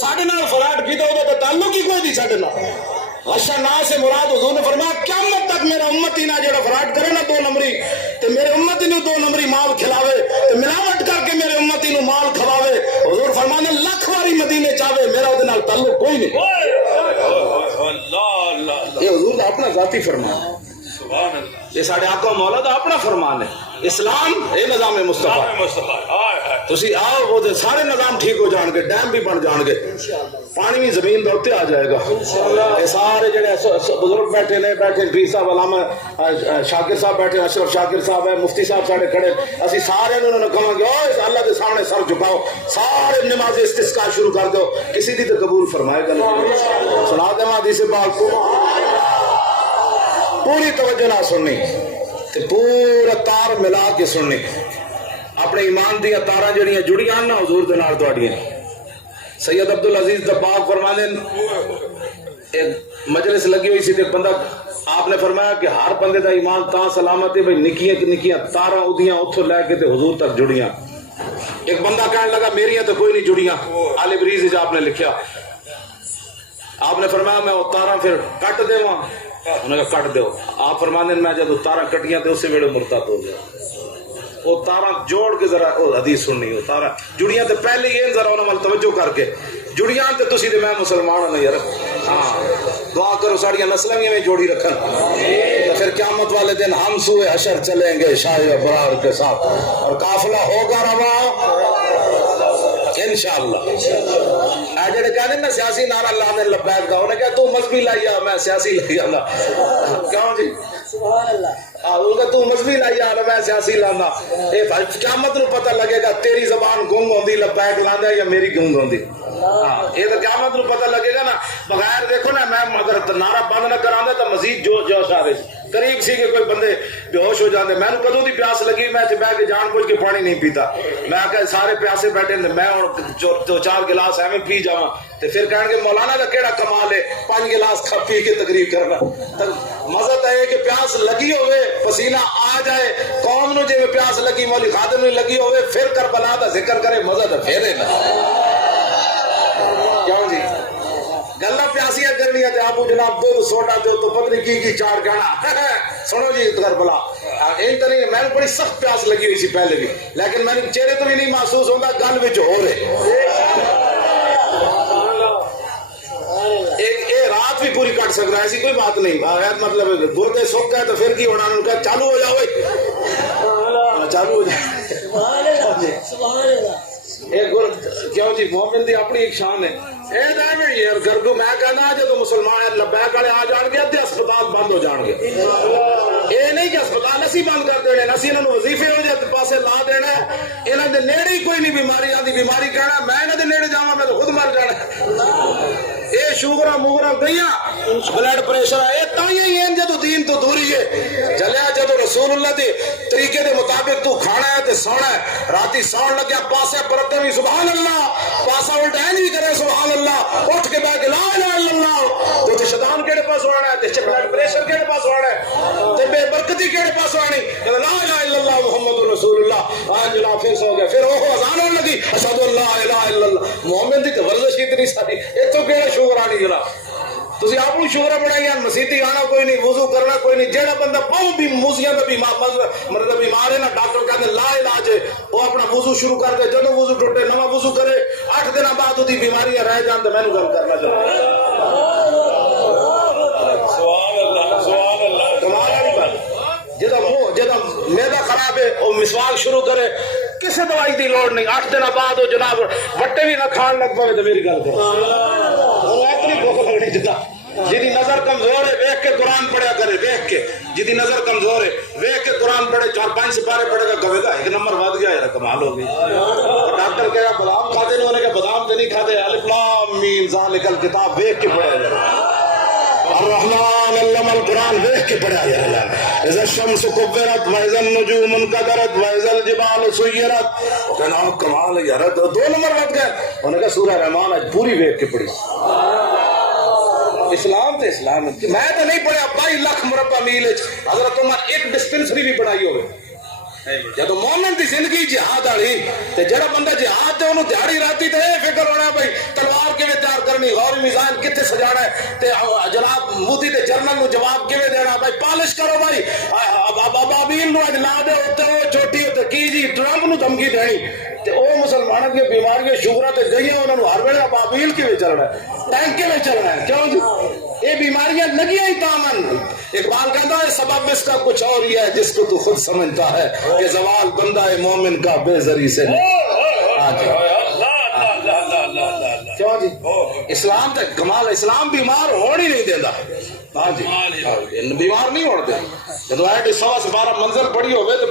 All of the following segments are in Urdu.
ساڈے نال فراڈ کیتا وہ تعلق ہی کوئی نہیں ساڈے نال. غشہ نا سے مراد حضور نے فرمایا قیامت تک میرا امتی نہ جڑا فراڈ کرے نا 2 نمبری تے میرے امتی نو 2 نمبری مال کھلاوے تے ملاوٹ کر کے میرے امتی نو مال کھواوے. حضور فرمانے لکھ واری مدینے چاہے میرا دے نال تعلق کوئی نہیں. یہ حضور کا اپنا ذاتی فرمان ہے. یہ ساڈے آقا مولا دا اپنا فرمان ہے. اسلام یہ نظام مصطفیٰ تسی آؤ وہ سارے نظام ٹھیک ہو جان گے, ڈیم بھی بن جان گے, پانی بھی زمین دے اوتے آ جائے گا. یہ سارے جڑے بزرگ بیٹھے نے, بیٹھے پیر صاحب علامہ شاکر صاحب بیٹھے, اشرف شاکر صاحب ہے, مفتی صاحب ساڈے کھڑے, اسی سارے انہوں نے کہاں گے او اللہ کے سامنے سر جھکاؤ, سارے نماز استسقاء شروع کر دو, کسی دی تو قبول فرمائے گا نہیں. سنا دے حدیث پاک کو پوری توجہ نہ سننی تے پورا تار ملا کے سننی. اپنے ایمان دیا تاراں جڑیاں جڑیاں نا حضور دے نال تواڈیاں. سید عبدالعزیز دباغ فرمانے ایک مجلس لگی ہوئی سی تے بندہ آپ نے فرمایا کہ ہر بندے دا ایمان تاں سلامت ہے بھئی نکیاں نکیاں تاراں اودیاں اتھوں لے کے تے حضور تک جڑیاں. ایک بندہ کہنے لگا میریاں تو کوئی نہیں جڑیاں. آل بریز آپ نے لکھیا, آپ نے فرمایا میں وہ تاراں پھر کٹ دیواں, انہوں نے کہا کٹ دو. آپ فرمانے میں جب تارا کٹیاں تو اسی ویڑے مرتد ہو گیا. وہ تارا جوڑ کے ذرا حدیث سننی, وہ تارا جڑیاں تے پہلے یہ ذرا انہوں نے توجہ کر کے جڑیاں تے تسی تے میں مسلمان ہوں یار. ہاں دعا کرو ساڑیاں نسلیں میں جوڑی رکھن, تو پھر قیامت والے دن ہم سوئے حشر چلیں گے شاہ ابرار کے ساتھ اور قافلہ ہوگا رواں انشاءاللہ. جڑے کہنے نا سیاسی نعرہ لا دے لبیک دا, انہیں کہا تو مذہبی لائیا میں سیاسی لائیا نا. کیوں جی ان کا تو مذہبی لائیا نا میں سیاسی لانا. قیامت نو پتہ لگے گا تیری زبان گنگ ہوندی لبیک لاندا یا میری گنگ ہوندی. یہ تو قیامت نو پتہ لگے گا نا. بغیر دیکھو نا میں اگر نعرہ بند نہ کراندا تو مزید جوش آ رہے قریب سی کہ کوئی بندے بے ہوش ہو جاندے. میں کدوں دی پیاس لگی میں بہ کے جان بوجھ کے پانی نہیں پیتا. میں کہ سارے پیاسے بیٹھے میں دو 4 گلاس ایویں پی جاواں تے پھر کہن گے مولانا کا کیڑا کمال ہے 5 گلاس کھا پی کے تقریر کرنا. مزہ تو ہے کہ پیاس لگی ہوئے پسینہ آ جائے. قوم نو جے پیاس لگی مولی خادم نو لگی ہوئے پھر کربلا دا ذکر کرے, مزہ تو پھر ہے نا. کیوں جی گلا پیاسیاں کرنی ہے آپ جناب دودھ سوڈا دو تو پتنی کی چار گانا سنو جی کربلا. ایک تو نہیں, میں نے بڑی سخت پیاس لگی ہوئی سی پہلے بھی, لیکن میں نے چہرے تو بھی نہیں محسوس ہوتا, گل وچ ہو رہے. ایک رات بھی پوری کٹ سکتا ہے, ایسی کوئی بات نہیں. مطلب گردے سوکھ گئے تو پھر کی ہونا, ان کا چالو ہو جاؤ چالو ہو جائے. کیوں جی مومن دی اپنی ایک شان ہے. گردو میں کہنا جب مسلمان لبیک والے آ جان گے تے اسپتال بند ہو جان گے. یہ نہیں کہ اسپتال اسی بند کر دینے, اسی انہوں وظیفے ہو جائے پاسے لا دینا. انہوں دے نیڑے ہی کوئی نہیں بیماری آتی, بیماری کہنا میں انہوں دے نیڑے جاواں میں تو خود مر جانا. یہ شوگرا موگرا گئیاں بلڈ پریشر ہے تائیں ہیں جدو دین تو دوری ہے. چلیا جدو رسول اللہ دے طریقے دے مطابق تو کھانا ہے تے سونا ہے. راتی سون لگیا پاسے پرتے بھی سبحان اللہ, پاسا الٹا نہیں کرے سبحان اللہ, اٹھ کے بیٹھ کے لا الہ الا اللہ. تو شیطان کیڑے پاس ہونا ہے, تے بلڈ پریشر کیڑے پاس ہونا ہے, تے بے برکتی کیڑے پاس ہونی. لا الہ الا اللہ محمد رسول اللہ. آج جناب پھر سو گیا, پھر وہ اذان ہونے لگی اشہد ان لا الہ الا اللہ. مومن دی تے ورزش اتنی ساری, ایتھوں کیڑا شوگر آنی جناب. تسی آپ کو شوگر بنائی مسیتی آنا کوئی نہیں, وضو کرنا کوئی نہیں. جہاں بندہ بہت بھی موزیاں کا مطلب بیمار ہے نا, ڈاکٹر کہتے لا علاج ہے, وہ اپنا وضو شروع کر دے, جدو وضو ٹوٹے نواں وضو کرے, 8 دن بعد وہ بیماریاں رہ جان. تو میں نے گل کرنا چاہتا جدو میدا خراب ہے وہ مسواک شروع کرے, کسی دوائی دی لوڑ نہیں. 8 دن بعد وہ جناب وٹے بھی نہ کھان لگ پے تو میری گل کرو. اتنی بھوک لگنی جدا جی نظر کمزور ہے ویکھ کے قرآن پڑھیا کرے, ویکھ کے جی نظر کمزور ہے ویکھ کے قرآن پڑھے, 4-5 سپارے پڑھے گا کہے گا 1 نمبر ود گیا یار کمال ہو گئی. ڈاکٹر کہے گا بادام کھاتے نہیں, انہوں نے کہا بادام تو نہیں کھاتے, الف لام میم ذالک الکتاب ویکھ کے پڑھا جائے. الرحمن علم القرآن ویکھ کے پڑھا جائے. اذا الشمس كورت واذا النجوم انكدرت واذا الجبال سيرت. وہ کہنا کمال ہے یار 2 نمبر ود گئے. انہوں نے کہا سورہ رحمان آج پوری ویکھ کے پڑھی. اسلام تو اسلام ہے. میں تو نہیں پڑھا 22 لاکھ مربع میل حضرت عمر ایک ڈسپنسری بھی بنائی ہوئے. جب مومن دی زندگی جہاد والی تے جڑا بندہ جہاد تے اونوں دیہڑی راتی تے اے فکر ہونا بھائی تلوار کیویں تیار کرنی، غور میزائل کتے سجانا ہے تے جناب مودی تے جرنل نو جواب کیویں دینا، بھائی پالش کرو بھائی ابابیل نو اج لا دے اوتے او چوٹی تے کی جی ٹرمپ نو دھمکی دینی تے او مسلماناں دی بیماریاں شوگراں تے گئیاں انہاں نو ہر ویلے ابابیل کیویں چلنا ہے، ٹینک کیویں چلنا ہے، کیوں جی یہ بیماریاں لگیاں ہی تامن۔ اقبال کہتا ہے سبب اس کا کچھ اور ہی ہے جس کو تو خود سمجھتا ہے کہ زوال بندہ مومن کا بے زری سے کیوں جی اسلام تے کمال، اسلام بیمار ہونے ہی نہیں دیتا۔ ہاں جی بیمار نہیں ہونے دیتا۔ جب ایڈی 12 منزل پڑی ہوئے تو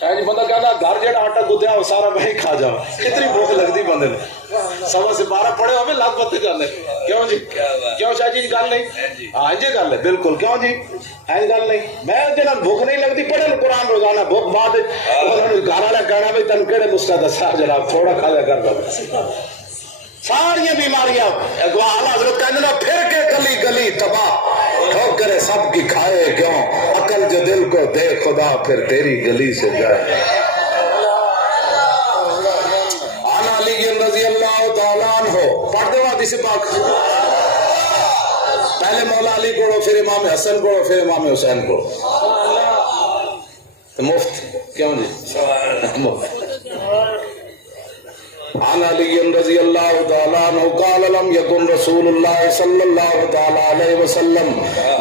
جی بندہ کہتا گھر جڑا آٹا گدیا وہ سارا میں ہی کھا جاؤ، اتنی بھوک لگتی بندے نے۔ 12 پڑے ہوئے لگ پتے گل ہے، کیوں جی کیوں شاہ جی گل نہیں؟ ہاں جی گل ہے بالکل، کیوں جی ہے گل نہیں؟ میں جنہاں بھوک نہیں لگتی پڑھے قرآن روزانہ، بھوک بعد گھر والا کہنا بھائی تین کہڑے نسخہ دسا جناب تھوڑا کھا لیا کر۔ ساری بیماریاں اعلیٰ حضرت کہنے نا پھر کے گلی گلی تباہ ٹھوکرے سب کی کھائے کیوں، عقل جو دل کو دے خدا پھر تیری گلی سے جائے۔ عن علی رضی اللہ تعالیٰ عنہ پڑھ دو حدیث پاک، پہلے مولا علی پڑھو پھر امام حسن پڑھو پھر امام حسین پڑھو، مفت کیوں جی مفت۔ عن علی رضی اللہ تعالیٰ عنہ قال لم يكن رسول اللہ صلی اللہ تعالیٰ علیہ وسلم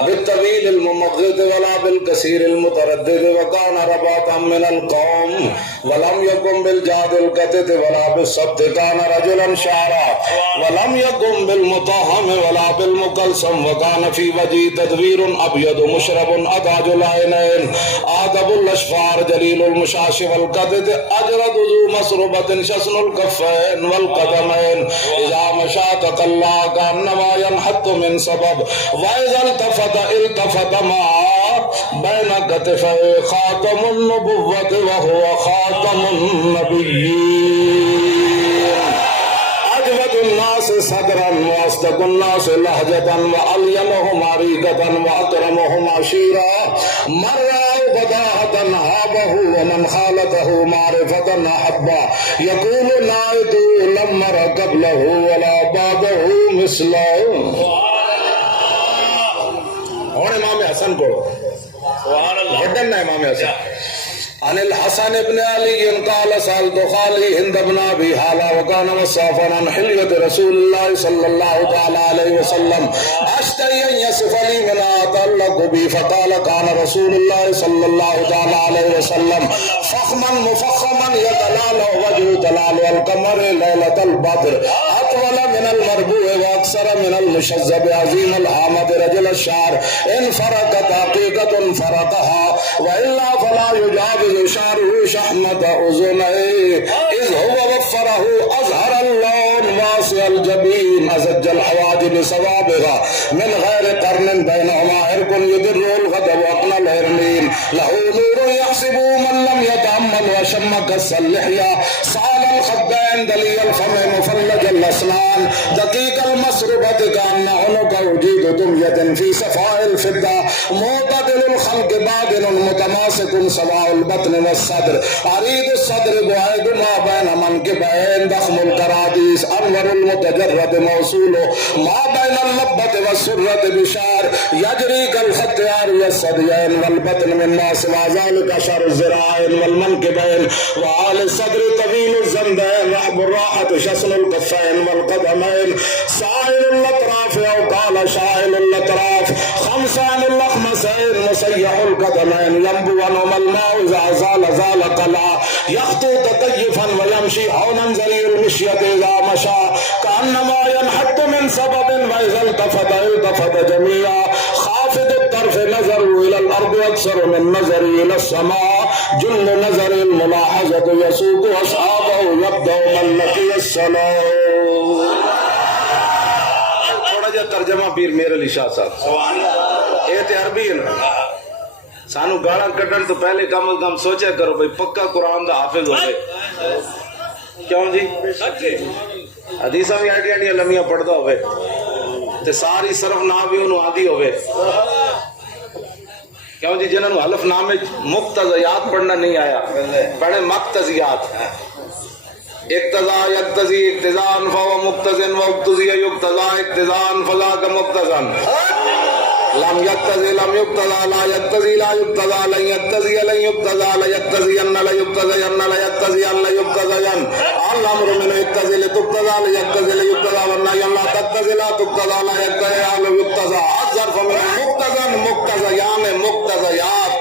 بالطویل الممغد ولا بالکثیر المتردد وکان رباطا من القوم ولم يكن بالجاد القطط ولا بالصبت كان رجلا شعرا ولم يكن بالمطهم ولا بالمقلسم وكان في وجهه تدوير ابيض مشرب اداج العينين آدب الاشفار جليل المشاش والقطط اجرد ذو مسربة شسن الكفين والقدمين اذا مشى تقلى كانما ينحط من سبب واذا التفت ما بين كتفيه خاتم النبوة وهو خاتم النبيين اجود الناس صدرا واصدق الناس لهجة والينهم عريقة واكرمهم عشيرا مر بداهة هابه ومن خالته معرفة أحبا يقول نائت لم نر قبله ولا بعده مثله۔ اور امام حسن کو وڈن امام حسن عن الحسن بن علي قال سألت خالي هند بن أبي هالة وكان وصافا عن حلية رسول الله صلى الله تعالى عليه وسلم أشتهي أن يصف لي من أتعلق بي فقال كان رسول الله صلى الله تعالى عليه وسلم فخما مفخما يتلالى وجهه تلال القمر ليلة البدر أطول من المربوع وأكثر من المشذب عظيم العامة رجل الشعر إن فرقت حقيقة فرقها وإلا فلا يجاوز شعره شحمة أذنيه إذ هو وفره أزهر اللون واسع الجبين أزج الحواجب صوابها من غير قرن بينهما عرق يدر الغضب وأقنى الهرمين له نور يحسب من لم يتأمل وشم كس اللحية صال الخدين دلي الفم مفلج الأسنان دقيق المسربة كأن عنق وجيد دمية في صفاء الفضة معتدل الخلق بادن متماسك سواء البطن والصدر عريض الصدر بعيد ما بين منكبين ضخم الكراديس أنور المتجرد موصوله ما بين اللبة والسرة بشار يجري كالخط عاري الثديين والبطن مما سوى ذلك شر الذراعين والمنكبين وعلى الصدر طويل الزندين رحب الراحة شسن الكفين والقدمين سائل الأطراف أو قال شائل الأطراف خمسان اللخمسين مسيح القدمين ينبو عنهما الماء إذا زال قلعا يخطو تطيفا ويمشي هونا زي المشية إذا مشى كأنما ينحط من سبب وإذا التفت جميعا خافض الطرف نظر إلى الأرض أكثر من نظر إلى السماء جل نظر الملاحظة يسوق أصحابه يبدأ من لقي الصلاة۔ تھوڑا جا ترجمہ پیر میر علی شاہ صاحب یہ تے عربی ہے نا، سانو گاڑا کٹن تو پہلے کم از کم سوچا کرو بھئی پکا قرآن دا حافظ ہوئے، کیوں جی حدیثہ بھی آٹی لمیاں پڑھتا ہوئے تے ساری صرف نہ بھی انہوں آدھی ہوئے کیوں جی جنہوں نے حلف نامے مقتضیات پڑھنا نہیں آیا پڑھے مقتضیات اقتضا یقتضی اقتضان فهو مقتضن واقتضی یقتضا اقتضان فذاک مقتضن لم یقتضی لم یقتضا لا یقتضی لا یقتضا لن یقتضی لن یقتضا لا یقتضین لا یقتضین لا یقتضین لا یقتضین الامر من یقتضی لتقتضا لا یقتضی لیقتضا والنهی لا تقتضی لا تقتضا لا یقتضی لا یقتضا الظرف من مقتضن مقتضیان مقتضیات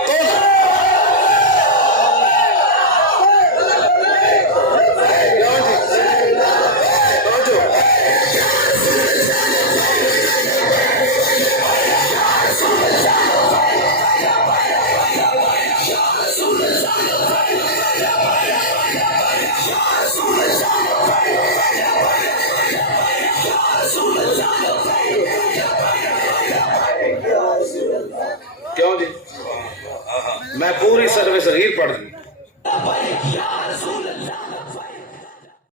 کیوں جی میں پوری سروس صغیر پڑھ دوں